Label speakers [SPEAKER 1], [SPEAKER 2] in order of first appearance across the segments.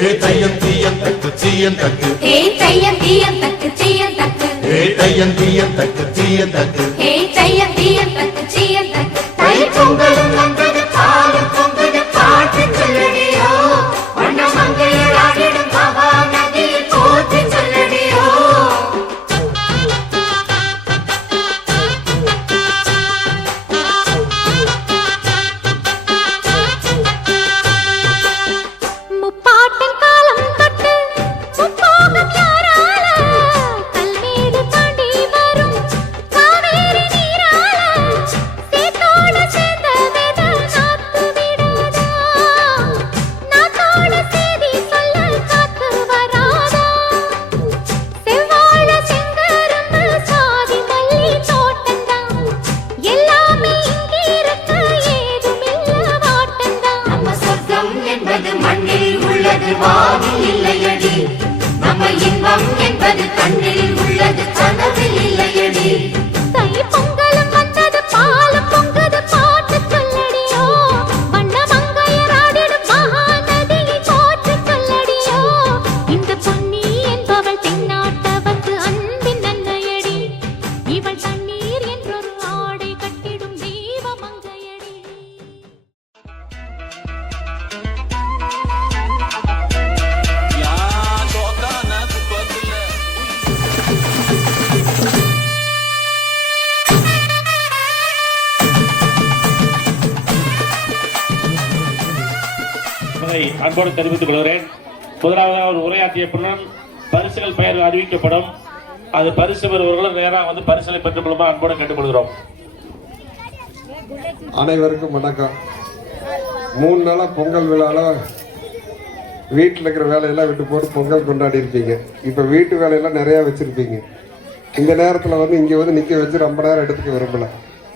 [SPEAKER 1] தையம் தீயம் தக்கு சீயம் தக்கு.
[SPEAKER 2] ஹே தையம் தீயம் தக்கு சீயம் தக்கு.
[SPEAKER 1] ஏ தையம் தீயம் தக்கு சீயம் தக்கு.
[SPEAKER 2] ஹே தையம் தீயம் தக்கு சீயம் தக்கு.
[SPEAKER 3] தை பொங்கலும்
[SPEAKER 4] அன்போடு தெரிவித்துக் கொள்கிறேன். முதலாவதாக அவர் உரையாற்றிய பின்னர் பரிசுகள் பெயர் அறிவிக்கப்படும். அது பரிசு பெறுபவர்களும் நேராக வந்து பரிசுகளை பெற்றுக் கொள்ளுமா? அன்போடு கேட்டுக்கொள்கிறோம்.
[SPEAKER 5] அனைவருக்கும் வணக்கம். மூணு நாளா பொங்கல் விழாவில் வீட்டில் இருக்கிற வேலையெல்லாம் விட்டு போட்டு பொங்கல் கொண்டாடி இருப்பீங்க இப்போ வீட்டு வேலையெல்லாம் நிறையா வச்சுருப்பீங்க. இந்த நேரத்தில் வந்து இங்கே வந்து நிற்க வச்சு ரொம்ப நேரம் எடுத்துக்க விரும்பல.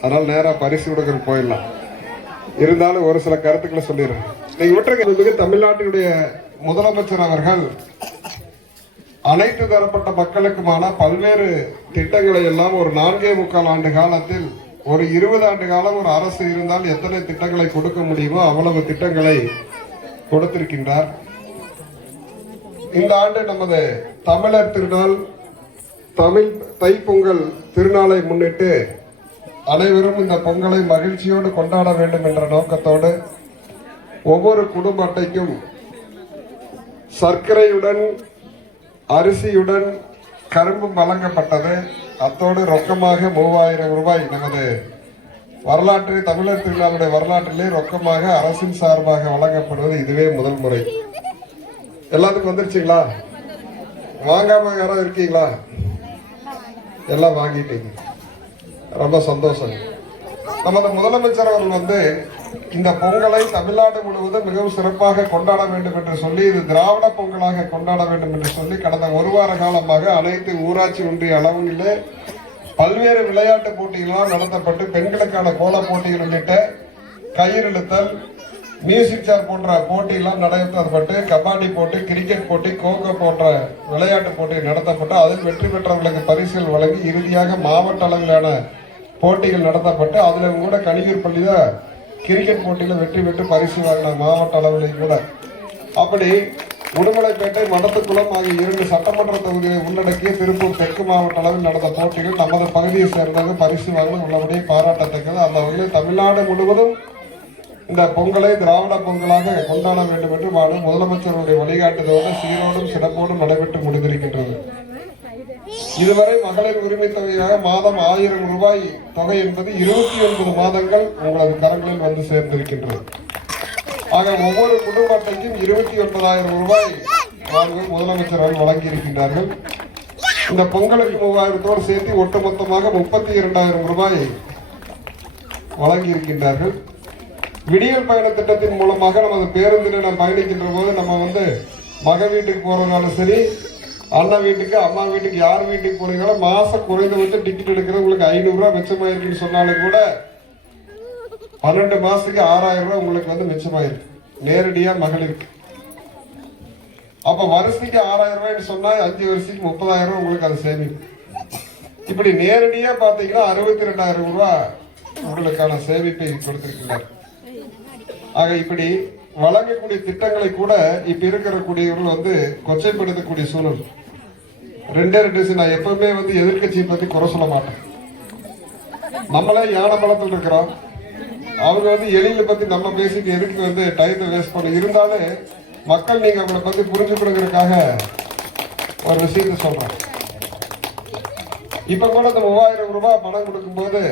[SPEAKER 5] அதனால் நேராக பரிசு கொடுக்குற போயிடலாம். இருந்தாலும் ஒரு சில கருத்துக்களை சொல்லிடுறேன். நீங்கள் விட்டுருங்க தமிழ்நாட்டினுடைய முதலமைச்சர் அவர்கள் அனைத்து தரப்பட்ட மக்களுக்குமான பல்வேறு திட்டங்களை எல்லாம் ஒரு நான்கே முக்கால் ஆண்டு காலத்தில் ஒரு இருபது ஆண்டு காலம் ஒரு அரசு இருந்தால் எத்தனை திட்டங்களை கொடுக்க முடியுமோ அவ்வளவு திட்டங்களை கொடுத்திருக்கின்றார். இந்த ஆண்டு நமது தமிழர் திருநாள் தமிழ் தைப்பொங்கல் திருநாளை முன்னிட்டு அனைவரும் இந்த பொங்கலை மகிழ்ச்சியோடு கொண்டாட வேண்டும் என்ற நோக்கத்தோடு ஒவ்வொரு குடும்ப அட்டைக்கும் சர்க்கரையுடன் அரிசியுடன் கரும்பும் வழங்கப்பட்டது. அத்தோடு ரொக்கமாக மூவாயிரம் ரூபாய் நமது வரலாற்று தமிழர் திருவிழாவுடைய வரலாற்றிலே ரொக்கமாக அரசின் சார்பாக வழங்கப்படுவது இதுவே முதல் முறை. எல்லாத்துக்கும் வந்துருச்சுங்களா? வாங்காம யாராவது இருக்கீங்களா? எல்லாம் வாங்கிட்டீங்க. ரொம்ப சந்தோஷம். நமது முதலமைச்சர் அவர்கள் வந்து இந்த பொங்கலை தமிழ்நாடு முழுவதும் மிகவும் சிறப்பாக கொண்டாட வேண்டும் என்று சொல்லி இது திராவிட பொங்கலாக கொண்டாட வேண்டும் என்று சொல்லி கடந்த ஒரு வார காலமாக அனைத்து ஊராட்சி ஒன்றிய அளவிலே பல்வேறு விளையாட்டு போட்டிகளால் நடத்தப்பட்டு பெண்களுக்கான கோல போட்டிகள் உள்ளிட்ட கயிறிழுத்தல் மியூசிக் சேர் போன்ற போட்டியெல்லாம் நடத்தப்பட்டு கபாடி போட்டி கிரிக்கெட் போட்டி கோகோ போன்ற விளையாட்டு போட்டி நடத்தப்பட்டு அதில் வெற்றி பெற்றவர்களுக்கு பரிசுகள் வழங்கி இறுதியாக மாவட்ட அளவிலான போட்டிகள் நடத்தப்பட்டு அதில் கூட கணியூர் பள்ளி தான் கிரிக்கெட் போட்டியில் வெற்றி பெற்று பரிசு வாங்கின மாவட்ட அளவிலையும் கூட அப்படி உடுமலைப்பேட்டை மடத்துக்குளம் ஆகிய இரண்டு சட்டமன்ற தொகுதியை உள்ளடக்கிய திருப்பூர் தெற்கு மாவட்ட அளவில் நடந்த போட்டிகள் நமது பகுதியை சேர்ந்தவங்க பரிசு வாங்க உள்ளபடியே பாராட்டத்தக்கது. அந்த வகையில் தமிழ்நாடு முழுவதும் இந்த பொங்கலை திராவிட பொங்கலாக கொண்டாட வேண்டும் என்று மாநில முதலமைச்சருடைய வழிகாட்டுதலோடு சீரோடும் சிறப்போடும் நடைபெற்று முடிந்திருக்கின்றது. இதுவரை மகளிர் உரிமை தொகையாக மாதம் ஆயிரம் ரூபாய் தொகை என்பது இருபத்தி ஒன்பது மாதங்கள் உங்களது கரங்களில் வந்து சேர்ந்திருக்கின்றது. ஆக ஒவ்வொரு குடும்ப அட்டைக்கும் இருபத்தி ஒன்பதாயிரம் ரூபாய் அவர்கள் முதலமைச்சர் அவர்கள் வழங்கி இருக்கின்றார்கள் இந்த பொங்கலுக்கு மூவாயிரத்தோடு சேர்த்து ஒட்டுமொத்தமாக முப்பத்தி இரண்டாயிரம் ரூபாய் வழங்கி இருக்கின்றார்கள் விடியல் பயண திட்டத்தின் மூலமாக நமது பேருந்தில் பயணிக்கின்ற போது நம்ம வந்து மக வீட்டுக்கு போறதுனாலும் சரி அண்ணன் வீட்டுக்கு அம்மா வீட்டுக்கு யார் வீட்டுக்கு போறீங்களோ மாசம் குறைந்தபட்சம் டிக்கெட் எடுக்கிற உங்களுக்கு ஐநூறு ரூபாய் மிச்சமாயிருக்குன்னு சொன்னாலும் கூட பன்னெண்டு மாசத்துக்கு ஆறாயிரம் ரூபா உங்களுக்கு வந்து மிச்சமாயிருக்கு. நேரடியா மகளிருக்கு. அப்ப வருஷத்துக்கு ஆறாயிரம் ரூபாய்னு சொன்னா அஞ்சு வருஷத்துக்கு முப்பதாயிரம் ரூபா உங்களுக்கு அது சேமிப்பு. இப்படி நேரடியா பாத்தீங்கன்னா அறுபத்தி ரெண்டாயிரம் ரூபா உங்களுக்கான சேமிப்பை கொடுத்திருக்கிறார். ஆக இப்படி வழங்கக்கூடிய திட்டங்களை கூட இப்ப இருக்கிறக்கூடியவர்கள் வந்து கொச்சைப்படுத்தக்கூடிய சூழல். ரெண்டே ரெண்டு நான் எப்பவுமே வந்து எதிர்க்கட்சியை பத்தி குறை சொல்ல மாட்டேன். நம்மளே யானை பலத்தில் இருக்கிறோம். அவங்க வந்து எழில பத்தி நம்ம பேசிட்டு எதுக்கு வந்து டயத்தை வேஸ்ட் பண்ண இருந்தாலும் மக்கள் நீங்க அவங்கள பத்தி புரிஞ்சுக்கணுங்கிறதுக்காக ஒரு விஷயத்த சொல்றேன். இப்ப கூட இந்த மூவாயிரம் ரூபாய் பணம் கொடுக்கும்போது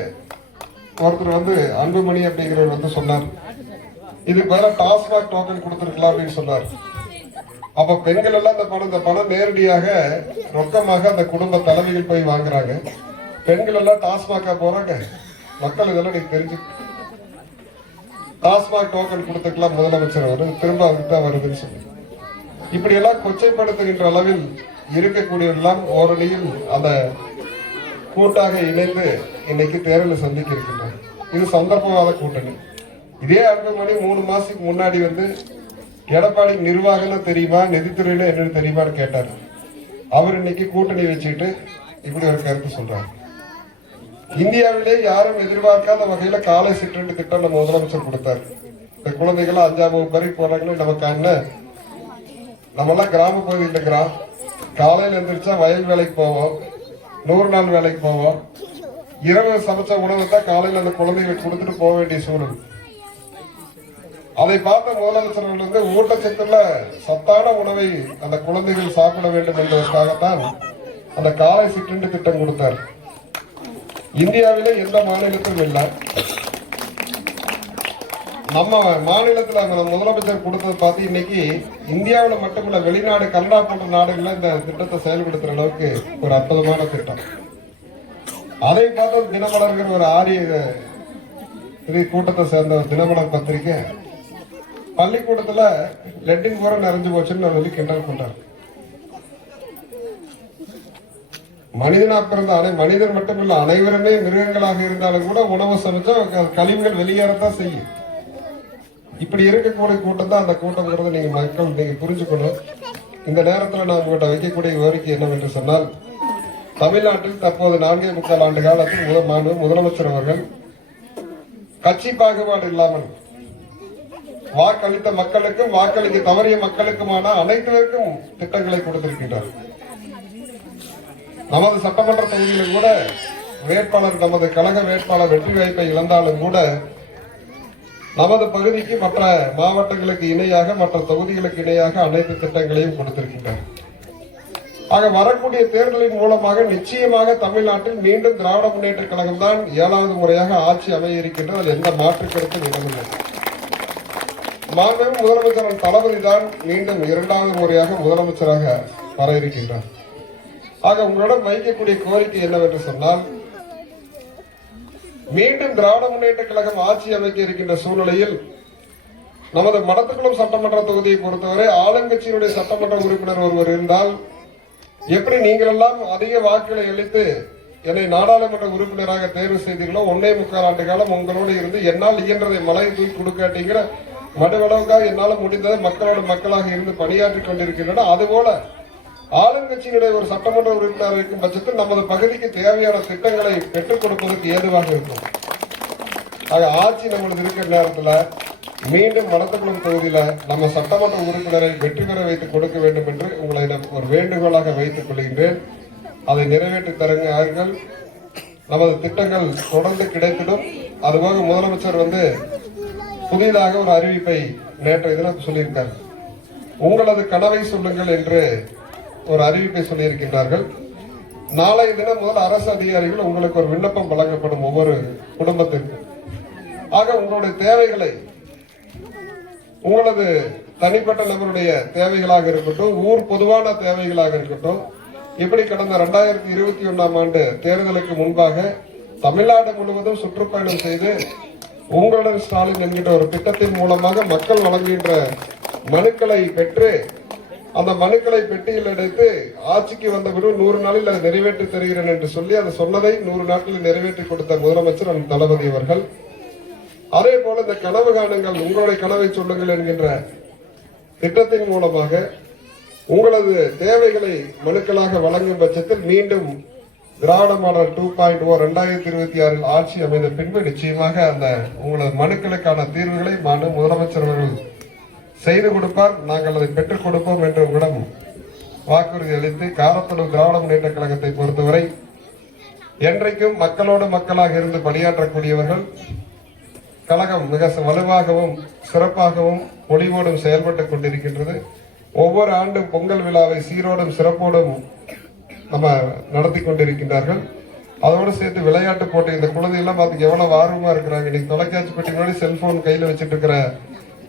[SPEAKER 5] ஒருத்தர் வந்து அன்புமணி அப்படிங்கிறவர் வந்து சொன்னார். இதுக்கு மேல டாஸ்மாக் டோக்கன் கொடுத்துருக்கலாம் அப்படின்னு சொன்னார். அப்ப பெண்கள் எல்லாம் அந்த பணம் இந்த பணம் நேரடியாக ரொக்கமாக அந்த குடும்ப தலைமையில் போய் வாங்குறாங்க. பெண்கள் எல்லாம் டாஸ்மாக்கா போறாங்க. மக்கள் இதெல்லாம் நீங்க தெரிஞ்சு டாஸ்மாக் டோக்கன் கொடுத்துக்கலாம் முதலமைச்சர் அவர். திரும்ப அதுக்கு தான் வருதுன்னு சொல்லி இப்படி எல்லாம் கொச்சைப்படுத்துகின்ற அளவில் இருக்கக்கூடியவெல்லாம் ஓரணியில் அந்த கூட்டாக இணைந்து இன்னைக்கு தேர்தலை சந்திக்க இருக்கின்றனர். இது சந்தர்ப்பவாத கூட்டணி. இதே அன்புமணி மூணு மாசத்துக்கு முன்னாடி வந்து எடப்பாடி நிர்வாகம்னு தெரியுமா நிதித்துறையில என்னன்னு தெரியுமான்னு கேட்டார். அவர் இன்னைக்கு கூட்டணி வச்சுக்கிட்டு இப்படி ஒரு கருத்து சொல்றாரு. இந்தியாவிலே யாரும் எதிர்பார்க்காத வகையில காலை சிற்றுண்டி திட்டம் நம்ம முதலமைச்சர் கொடுத்தாரு. இந்த குழந்தைகள் அஞ்சாம் வகுப்பு வரை நமக்கு என்ன? நம்ம கிராம பகுதியில் இருக்கிறோம். காலையில எந்திரிச்சா வயல் வேலைக்கு போவோம் நூறு நாள் வேலைக்கு போவோம். இரவு சமைச்ச உணவை தான் காலையில அந்த குழந்தைகளுக்கு கொடுத்துட்டு போக வேண்டிய சூழல். அதை பார்த்த முதலமைச்சர் வந்து ஊட்டச்சத்துள்ள சத்தான உணவை அந்த குழந்தைகள் சாப்பிட வேண்டும் என்பதற்காகத்தான் அந்த காலை சிற்றுண்டி திட்டம் கொடுத்தார். இந்தியாவிலே எந்த மாநிலத்திலும் இல்லை. நம்ம மாநிலத்தில் அந்த முதலமைச்சர் கொடுத்தது பார்த்து இன்னைக்கு இந்தியாவில் மட்டுமல்ல வெளிநாடு கனடா போன்ற நாடுகளில் இந்த திட்டத்தை செயல்படுத்துற அளவுக்கு ஒரு அற்புதமான திட்டம். அதை பார்த்து தினமலர்கள் ஒரு ஆரிய கூட்டத்தை சேர்ந்த ஒரு தினமலர் பத்திரிக்கை பள்ளிக்கூடத்துல லெட்டின் பூரா நிறைஞ்சு போச்சுன்னு நான் சொல்லி கிண்டல் பண்றாரு. மனிதனா பிறந்த அனை மனிதன் மட்டுமில்ல அனைவருமே மிருகங்களாக இருந்தாலும் கூட உணவு சமைச்சா கழிவுகள் வெளியேறத்தான் செய்யும். இப்படி இருக்கக்கூடிய கூட்டம் தான் அந்த கூட்டம்ங்கிறத நீங்க மக்கள் நீங்க புரிஞ்சுக்கணும். இந்த நேரத்துல நான் உங்கள்கிட்ட வைக்கக்கூடிய கோரிக்கை என்னவென்று சொன்னால் தமிழ்நாட்டில் தற்போது நான்கே முக்கால் ஆண்டு காலத்தில் முதல் மாண்பு முதலமைச்சர் அவர்கள் கட்சி பாகுபாடு இல்லாமல் வாக்களித்த மக்களுக்கும் வாக்களிக்க தவறிய மக்களுக்குமான அனைத்திற்கும் திட்டங்களை கொடுத்திருக்கின்றார். நமது சட்டமன்ற தொகுதியில் கூட வேட்பாளர் நமது கழக வேட்பாளர் வெற்றி வாய்ப்பை இழந்தாலும் கூட நமது பகுதிக்கு மற்ற மாவட்டங்களுக்கு இணையாக மற்ற தொகுதிகளுக்கு இணையாக அனைத்து திட்டங்களையும் கொடுத்திருக்கின்றார். ஆக வரக்கூடிய தேர்தலின் மூலமாக நிச்சயமாக தமிழ்நாட்டில் மீண்டும் திராவிட முன்னேற்ற கழகம் தான் ஏழாவது முறையாக ஆட்சி அமைய இருக்கின்றது. அதில் எந்த மாற்று கருத்தும் இடமில்லை. மாண்பு முதலமைச்சர் தளபதி தான் மீண்டும் இரண்டாவது முறையாக முதலமைச்சராக வர இருக்கின்றார் ஆக உங்களிடம் வைக்கக்கூடிய கோரிக்கை என்னவென்று சொன்னால் மீண்டும் திராவிட முன்னேற்ற கழகம் ஆட்சி அமைக்க இருக்கின்ற சூழ்நிலையில் நமது மடத்துக்குளம் சட்டமன்ற தொகுதியை பொறுத்தவரை ஆளுங்கட்சியினுடைய சட்டமன்ற உறுப்பினர் ஒருவர் இருந்தால் எப்படி நீங்கள் எல்லாம் அதிக வாக்குகளை அளித்து என்னை நாடாளுமன்ற உறுப்பினராக தேர்வு செய்தீர்களோ ஒன்னே முக்கால் ஆண்டு காலம் உங்களோடு இருந்து என்னால் இயன்றதை மலை தூக்கி கொடுக்காட்டிங்கிற மடுவளவுக்காக என்னால் முடிந்ததை மக்களோட மக்களாக இருந்து பணியாற்றி கொண்டிருக்கின்றன. அதுபோல ஆளுங்கட்சியினுடைய ஒரு சட்டமன்ற உறுப்பினர் இருக்கும் பட்சத்தில் நமது பகுதிக்கு தேவையான திட்டங்களை பெற்றுக் கொடுப்பதற்கு ஏதுவாக இருக்கும். ஆக ஆட்சி நம்மளுக்கு இருக்கிற நேரத்தில் மீண்டும் மடத்துக்குளம் தொகுதியில் நம்ம சட்டமன்ற உறுப்பினரை வெற்றி பெற வைத்து கொடுக்க வேண்டும் என்று உங்களை ஒரு வேண்டுகோளாக வைத்துக் கொள்கின்றேன். அதை நிறைவேற்றி தருங்கள் நமது திட்டங்கள் தொடர்ந்து கிடைத்திடும். அதுபோக முதலமைச்சர் வந்து புதிதாக ஒரு அறிவிப்பை நேற்றைய தினம் சொல்லியிருக்கார். உங்களது கனவை சொல்லுங்கள் என்று ஒரு அறிவிப்பை சொல்லியிருக்கின்றார்கள். நாளைய தினம் முதல் அரசு அதிகாரிகள் உங்களுக்கு ஒரு விண்ணப்பம் வழங்கப்படும் ஒவ்வொரு குடும்பத்திற்கும். ஆக உங்களுடைய தேவைகளை உங்களது தனிப்பட்ட நபருடைய தேவைகளாக இருக்கட்டும் ஊர் பொதுவான தேவைகளாக இருக்கட்டும் இப்படி கடந்த ரெண்டாயிரத்தி இருபத்தி ஒன்றாம் ஆண்டு தேர்தலுக்கு முன்பாக தமிழ்நாடு முழுவதும் சுற்றுப்பயணம் செய்து உங்களுடன் ஸ்டாலின் என்கின்ற ஒரு திட்டத்தின் மூலமாக மக்கள் வழங்குகின்ற மனுக்களை பெற்று அந்த மனுக்களை பெட்டியில் அடைத்து ஆட்சிக்கு வந்த பிறகு நூறு நாளில் அதை நிறைவேற்றி தருகிறேன் என்று சொல்லி அதை சொன்னதை நூறு நாட்களில் நிறைவேற்றி கொடுத்த முதலமைச்சர் நம் தளபதி அவர்கள். அதே போல இந்த கனவு காணுங்கள் உங்களுடைய கனவை சொல்லுங்கள் என்கின்ற திட்டத்தின் மூலமாக உங்களது தேவைகளை மனுக்களாக வழங்கும் பட்சத்தில் மீண்டும் Dravida model two point O oh ரெண்டாயிரத்தி இருபத்தி ஆறில் ஆட்சி அமைந்த பின்பு நிச்சயமாக அந்த உங்களது மனுக்களுக்கான தீர்வுகளை மாண்பு முதலமைச்சர் அவர்கள் செய்து கொடுப்பார். நாங்கள் அதை பெற்றுக் கொடுப்போம் என்று உங்களிடம் வாக்குறுதி அளித்து காரத்தளவு திராவிட முன்னேற்ற கழகத்தை பொறுத்தவரை என்றைக்கும் மக்களோடு மக்களாக இருந்து பணியாற்றக்கூடியவர்கள் கழகம் மிக வலுவாகவும் சிறப்பாகவும் பொலிவோடும் செயல்பட்டுக் கொண்டிருக்கின்றது. ஒவ்வொரு ஆண்டும் பொங்கல் விழாவை சீரோடும் சிறப்போடும் நம்ம நடத்தி கொண்டிருக்கின்றார்கள். அதோடு சேர்த்து விளையாட்டு போட்டி இந்த குழந்தைகள்லாம் பார்த்து எவ்வளவு ஆர்வமா இருக்கிறாங்க. இன்னைக்கு தொலைக்காட்சி பெட்டி முன்னாடி செல்போன் கையில வச்சுட்டு இருக்கிற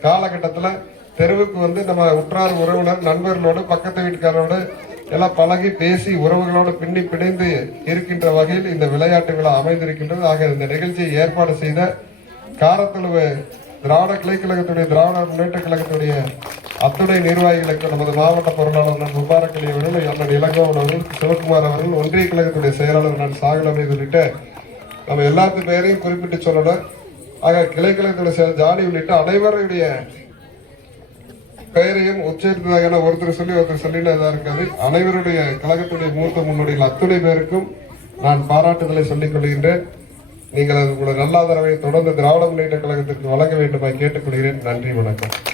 [SPEAKER 5] காலகட்டத்தில் தெருவுக்கு வந்து நம்ம உற்றார் உறவினர் நண்பர்களோடு பக்கத்து வீட்டுக்காரோடு எல்லாம் பழகி பேசி உறவுகளோடு பின்னி பிணைந்து இருக்கின்ற வகையில் இந்த விளையாட்டு விழா அமைந்திருக்கின்றது. ஆக இந்த நிகழ்ச்சியை ஏற்பாடு செய்த காரத்தழுவு திராவிட கிளைக்கழகத்துடைய திராவிட முன்னேற்ற கழகத்துடைய அத்துணை நிர்வாகிகளுக்கு நமது மாவட்ட பொருளாளர் நான் முபாரக் அலி அவர்கள் அண்ணன் இளங்கோவன் அவர்கள் சிவகுமார் அவர்கள் ஒன்றிய கழகத்துடைய செயலாளர் நான் சாகல் உள்ளிட்ட நம்ம எல்லாத்து பேரையும் குறிப்பிட்டு சொல்லணும். ஆக கிளைக்கழகத்துடைய செயல் ஜானி உள்ளிட்ட அனைவருடைய பெயரையும் உச்சரித்ததாக ஒருத்தர் சொல்லி ஒருத்தர் சொல்லிட்டு இதாக இருக்காது. அனைவருடைய கழகத்துடைய மூத்த முன்னோடிகள் அத்துணை பேருக்கும் நான் பாராட்டுதலை சொல்லிக் கொள்கின்றேன். நீங்கள் அது நல்லாதரவை தொடர்ந்து திராவிட முன்னேற்ற கழகத்திற்கு வழங்க வேண்டுமாய் கேட்டுக்கொள்கிறேன். நன்றி வணக்கம்.